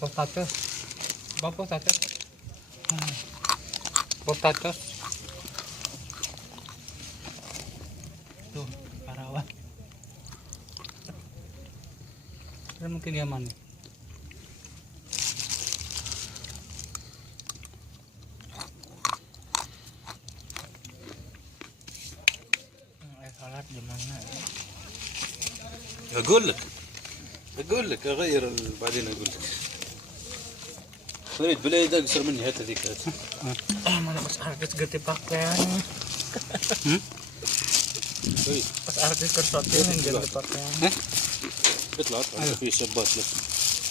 Potatoes. Apa potatoes? Potatoes. Tuh, parawan. Ini mungkin Yaman. Salat gimana? اقول لك اغير بعدين اقول لك اريد بلاي اقصر مني هات هذيك هات Mana pas artis ganti pakaian. Pas artis kersotin yang ganti pakaian. اطلع اطلع في شباك لك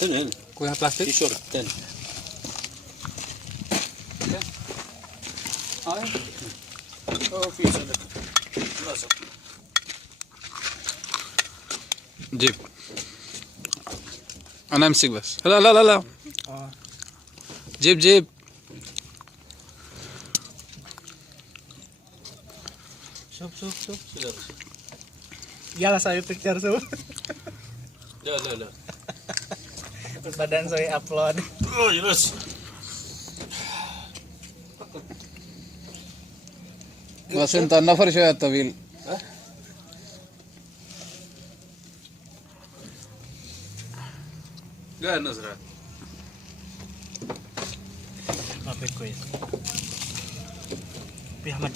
هنا Kue plastik. في شورت ثاني في صدق لازم جيب انا امسك بس لا لا لا لا Oh. جيب Sup. Iyalah saya picture sup. لا لا لا Terus badan saya upload. جلس بس انت النفر شويه طويل لا نزرع Apa kue? Pi Ahmad.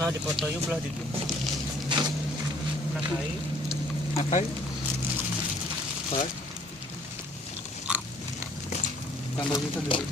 Ah, dipoto yun belah dito. Nakai. Nakai? Tambah kita dulu.